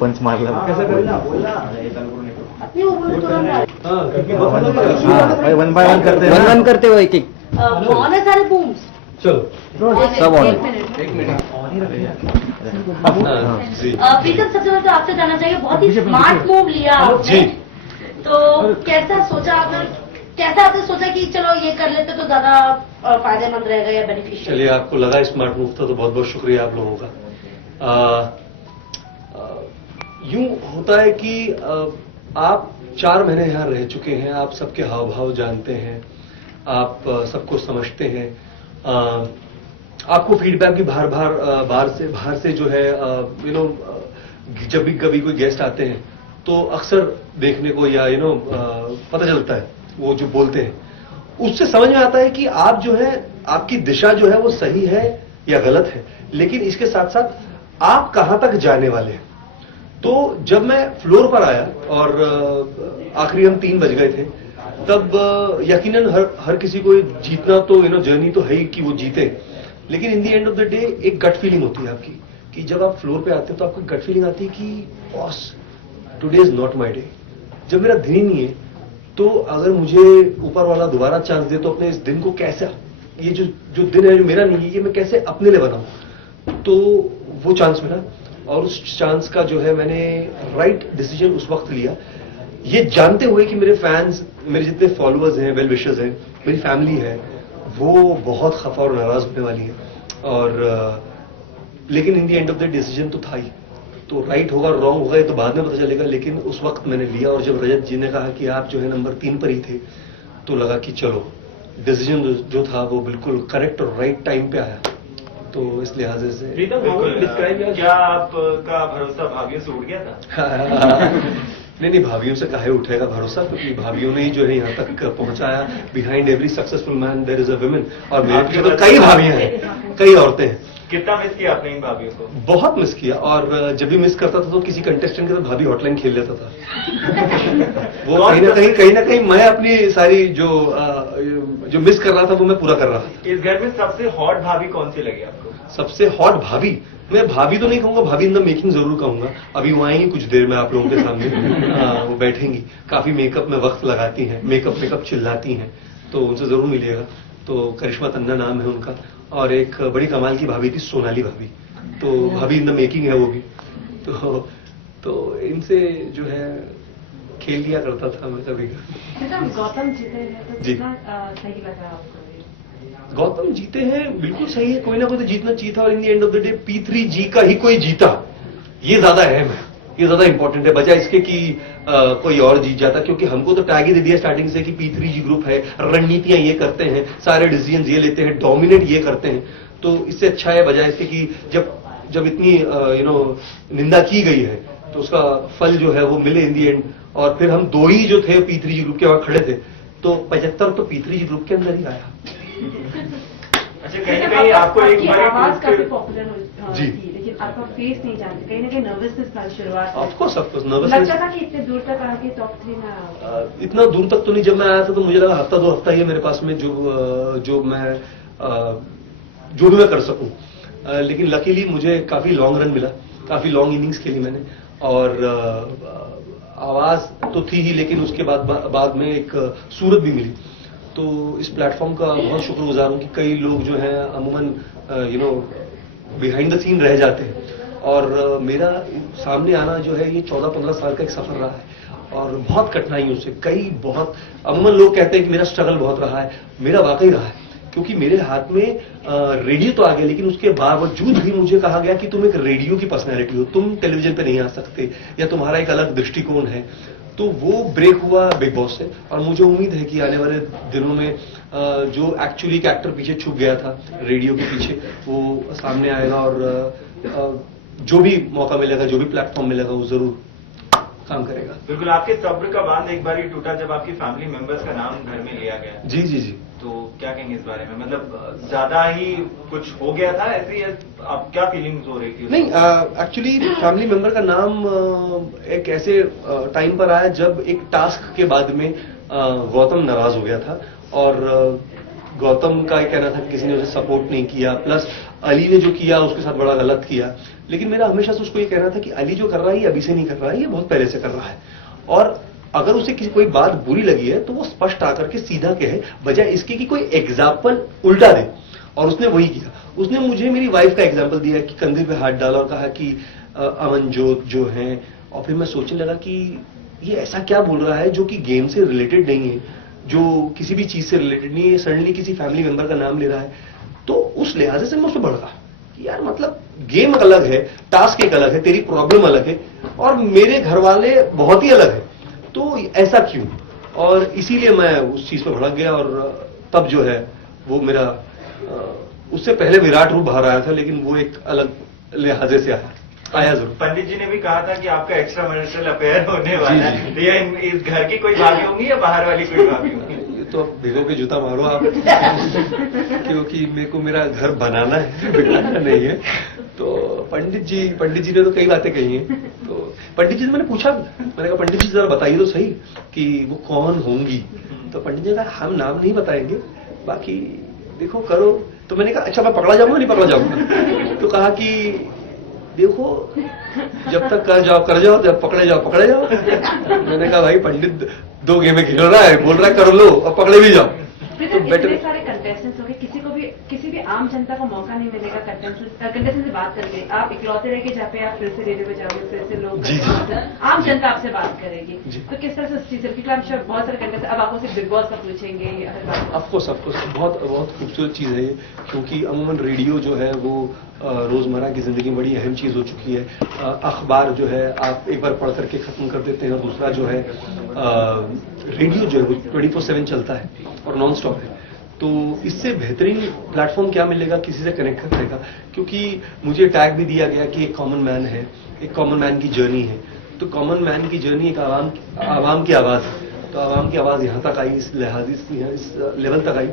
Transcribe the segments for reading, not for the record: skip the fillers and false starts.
पंच मारला one by one करते हो एक एक ऑन है सारे बूम्स। चलो सब ऑन। एक मिनट। प्रीतम, सबसे पहले तो आपसे जानना चाहिए, बहुत ही स्मार्ट मूव लिया आपने, तो कैसा सोचा आपने, कैसा आपने सोचा कि चलो ये कर लेते तो ज्यादा फायदेमंद रहेगा या बेनिफिशियल? चलिए, आपको लगा स्मार्ट मूव था तो बहुत बहुत शुक्रिया आप लोगों का। यूं होता है कि आप 4 महीने यहाँ रह चुके हैं, आप सबके हाव भाव जानते हैं, आप सबको समझते हैं, आपको फीडबैक भी बाहर से जो है जब भी कभी कोई गेस्ट आते हैं तो अक्सर देखने को या पता चलता है वो जो बोलते हैं, उससे समझ में आता है कि आप जो है, आपकी दिशा जो है वो सही है या गलत है, लेकिन इसके साथ साथ आप कहां तक जाने वाले हैं। तो जब मैं फ्लोर पर आया और आखिरी हम 3 बज गए थे, तब यकीनन हर किसी को जीतना तो जर्नी तो है ही कि वो जीते, लेकिन in the end of the day एक गट फीलिंग होती है आपकी कि जब आप फ्लोर पे आते हैं तो आपको गट फीलिंग आती है कि boss today is not my day. जब मेरा दिन ही नहीं है तो अगर मुझे ऊपर वाला दोबारा चांस दे तो अपने इस दिन को कैसा, ये जो दिन है जो मेरा नहीं है, ये मैं कैसे अपने लिए बनाऊं। तो वो चांस मिला और उस चांस का जो है मैंने राइट डिसीजन उस वक्त लिया, ये जानते हुए कि मेरे फैंस, मेरे जितने फॉलोअर्स हैं, वेल विशर्स हैं, मेरी फैमिली है, वो बहुत खफा और नाराज होने वाली है। और लेकिन in the end of the decision तो था ही, तो राइट होगा रॉन्ग होगा ये तो बाद में पता चलेगा, लेकिन उस वक्त मैंने लिया। और जब रजत जी ने कहा कि आप जो है नंबर 3 पर ही थे, तो लगा कि चलो डिसीजन जो था वो बिल्कुल करेक्ट और राइट टाइम पे आया। तो इस लिहाजे से क्या आपका भरोसा भाभियों से उठ गया था? नहीं, भाभियों से काहे उठेगा भरोसा, क्योंकि भाभियों ने ही जो है यहाँ तक पहुंचाया। Behind every successful man there is a woman, और मेरे पीछे तो कई भाभियां हैं, कई औरतें हैं। कितना मिस किया आपने इन भाभियों को? बहुत मिस किया, और जब भी मिस करता था तो किसी कंटेस्टेंट के साथ भाभी हॉटलाइन खेल लेता था। वो कहीं ना कहीं मैं अपनी सारी जो मिस कर रहा था वो मैं पूरा कर रहा था। इस घर में सबसे हॉट भाभी कौन सी लगी आपको? सबसे हॉट भाभी, मैं भाभी तो नहीं कहूंगा, भाभी इन द मेकिंग जरूर कहूंगा। अभी वो आएंगी कुछ देर में आप लोगों के सामने, वो बैठेंगी, काफी मेकअप में वक्त लगाती हैं, मेकअप चिल्लाती हैं, तो उनसे जरूर मिलिएगा। तो करिश्मा तन्ना नाम है उनका, और एक बड़ी कमाल की भाभी थी सोनाली भाभी, तो भाभी इन द मेकिंग है वो भी। तो इनसे जो है खेल लिया करता था मैं कभी। गौतम जीते हैं तो कितना सही लगा आपको? गौतम जीते हैं बिल्कुल सही है, कोई ना कोई तो जीतना चाहिए था, और in the end of the day P3G का ही कोई जीता, ये ज्यादा अहम है, ये ज्यादा इंपॉर्टेंट है, बजाय इसके कि कोई और जीत जाता। क्योंकि हमको तो टैग ही दे दिया स्टार्टिंग से कि P3G ग्रुप है, रणनीतियां ये करते हैं, सारे डिसीजन ये लेते हैं, डोमिनेट ये करते हैं। तो इससे अच्छा है बजाय इसके कि जब इतनी निंदा की गई है तो उसका फल जो है वो मिले इन दी एंड। और फिर हम 2 ही जो थे P3G ग्रुप के वहां खड़े थे, तो 75 तो P3G ग्रुप के अंदर ही आया। अच्छा, कहीं आपको एक बार आवाज काफी पॉपुलर जी, लेकिन आपका फेस नहीं जानते, कहीं ना कहीं नर्वसनेस शुरुआत ऑफकोर्स नर्वस लगता था कि इतने दूर तक आके टॉप 3 में आओ। इतना दूर तक तो नहीं, जब मैं आया था तो मुझे लगा हफ्ता 2 हफ्ता ही है मेरे पास में जो भी मैं कर सकूं। लेकिन लकीली मुझे काफी लॉन्ग रन मिला, काफी लॉन्ग इनिंग्स खेली मैंने, और आवाज तो थी ही, लेकिन उसके बाद में एक सूरत भी मिली। तो इस प्लेटफॉर्म का बहुत शुक्रगुजार हूं कि कई लोग जो हैं अमूमन बिहाइंड द सीन रह जाते हैं, और मेरा सामने आना जो है ये 14-15 साल का एक सफर रहा है, और बहुत कठिनाइयों से बहुत अमूमन लोग कहते हैं कि मेरा स्ट्रगल बहुत रहा है, मेरा वाकई रहा है, क्योंकि मेरे हाथ में रेडियो तो आ गया, लेकिन उसके बावजूद भी मुझे कहा गया कि तुम एक रेडियो की पर्सनैलिटी हो, तुम टेलीविजन पे नहीं आ सकते, या तुम्हारा एक अलग दृष्टिकोण है। तो वो ब्रेक हुआ बिग बॉस से, और मुझे उम्मीद है कि आने वाले दिनों में जो एक्चुअली एक एक्टर पीछे छुप गया था रेडियो के पीछे, वो सामने आएगा, और जो भी मौका मिलेगा, जो भी प्लेटफॉर्म मिलेगा, वो जरूर काम करेगा। बिल्कुल, आपके सब्र का बांध एक बार ही टूटा जब आपकी फैमिली मेंबर्स का नाम घर में लिया गया। जी जी जी। तो क्या कहेंगे इस बारे में, मतलब ज्यादा ही कुछ हो गया था ऐसे, आप क्या फीलिंग्स हो रही थी? नहीं, एक्चुअली फैमिली मेंबर का नाम एक ऐसे टाइम पर आया जब एक टास्क के बाद में गौतम नाराज हो गया था, और गौतम का कहना था कि किसी ने उसे सपोर्ट नहीं किया, प्लस अली ने जो किया उसके साथ बड़ा गलत किया, लेकिन मेरा हमेशा से उसको ये कहना था कि अली जो कर रहा है ये अभी से नहीं कर रहा है, ये बहुत पहले से कर रहा है। और अगर उसे किसी कोई बात बुरी लगी है तो वो स्पष्ट आकर के सीधा कहे, बजाय इसके कि कोई एग्जाम्पल उल्टा दे। और उसने वही किया। उसने मुझे मेरी वाइफ का एग्जाम्पल दिया कि कंधे पे हाथ डाला और कहा कि अमनजोत जो है, और फिर मैं सोचने लगा कि ये ऐसा क्या बोल रहा है जो कि गेम से रिलेटेड नहीं है, जो किसी भी चीज से रिलेटेड नहीं है, सडनली किसी फैमिली मेंबर का नाम ले रहा है। तो उस लिहाज से मैं उससे भड़का कि यार मतलब गेम अलग है, टास्क एक अलग है, तेरी प्रॉब्लम अलग है और मेरे घर वाले बहुत ही अलग है, तो ऐसा क्यों? और इसीलिए मैं उस चीज पर भड़क गया और तब जो है वो मेरा उससे पहले विराट रूप बाहर आया था, लेकिन वो एक अलग लिहाजे से आया जरूर। पंडित जी ने भी कहा था कि आपका एक्स्ट्रा मैरिटल अफेयर होने वाला है, तो ये इस घर की कोई भाभी होंगी या बाहर वाली कोई भाभी होंगी? ये तो अब भिगो के जूता मारो आप क्योंकि मेरे को मेरा घर बनाना है, बिगाड़ना नहीं है। तो पंडित जी ने तो कई बातें कही हैं। तो पंडित जी से मैंने पूछा, मैंने कहा पंडित जी जरा बताइए तो सही कि वो कौन होंगी। तो पंडित जी ने कहा हम नाम नहीं बताएंगे, बाकी देखो करो। तो मैंने कहा अच्छा मैं पकड़ा जाऊंगा नहीं पकड़ा जाऊंगा? तो कहा कि देखो जब तक कर जाओ, जब पकड़े जाओ। मैंने कहा भाई पंडित 2 गेमें खेल रहा है, बोल रहा है कर लो और पकड़े भी जाओ। तो इतने सारे कंटेस्टेंट्स हो गए, किसी भी आम जनता को मौका नहीं मिलेगा कंटेस्टेंट से बात करके। आप इकलौते रह के जहाँ पे आप फिर से रेडियो पे जाओगे, फिर से लोग जी। आम जनता आपसे बात करेगी, जी। तो किस तरह से उस चीज से, क्योंकि I'm sure बहुत सारे कंटेस्टेंट अब आपको सिर्फ बिग बॉस का पूछेंगे। ऑफकोर्स बहुत खूबसूरत चीज है ये, क्योंकि अमूमन रेडियो जो है वो रोजमर्रा की जिंदगी में बड़ी अहम चीज हो चुकी है। अखबार जो है आप एक बार पढ़ करके खत्म कर देते हैं, और दूसरा जो है रेडियो जो है वो 24/7 चलता है और नॉन स्टॉप है। तो इससे बेहतरीन प्लेटफॉर्म क्या मिलेगा किसी से कनेक्ट करने का, क्योंकि मुझे टैग भी दिया गया कि एक कॉमन मैन है, एक कॉमन मैन की जर्नी है। तो कॉमन मैन की जर्नी एक आवाम की आवाज है, तो आवाम की आवाज यहाँ तक आई, इस लिहाज इस लेवल तक आई,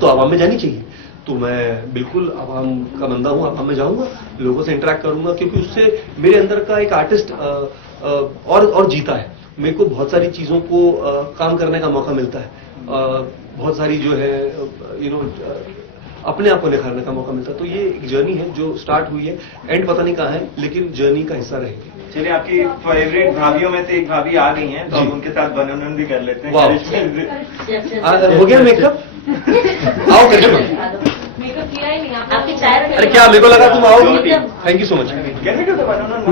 तो आवाम में जानी चाहिए। तो मैं बिल्कुल आवाम का बंदा हूँ, आवाम में जाऊंगा, लोगों से इंटरेक्ट करूंगा, क्योंकि उससे मेरे अंदर का एक आर्टिस्ट और जीता है। मेरे को बहुत सारी चीजों को काम करने का मौका मिलता है, बहुत सारी जो है अपने आप को निखारने का मौका मिलता है। तो ये एक जर्नी है जो स्टार्ट हुई है, एंड पता नहीं कहाँ है, लेकिन जर्नी का हिस्सा रहेगी। चलिए, आपकी फेवरेट भाभियों में से एक भाभी आ गई हैं, तो हम उनके साथ बनन भी कर लेते हैं। हो गया मेकअप? आओ करिश्मा। मेकअप किया ही नहीं आपने, आपकी चाय अरे क्या मेरे को लगा तुम आओगी। Thank you so much. कैसे करते बनन?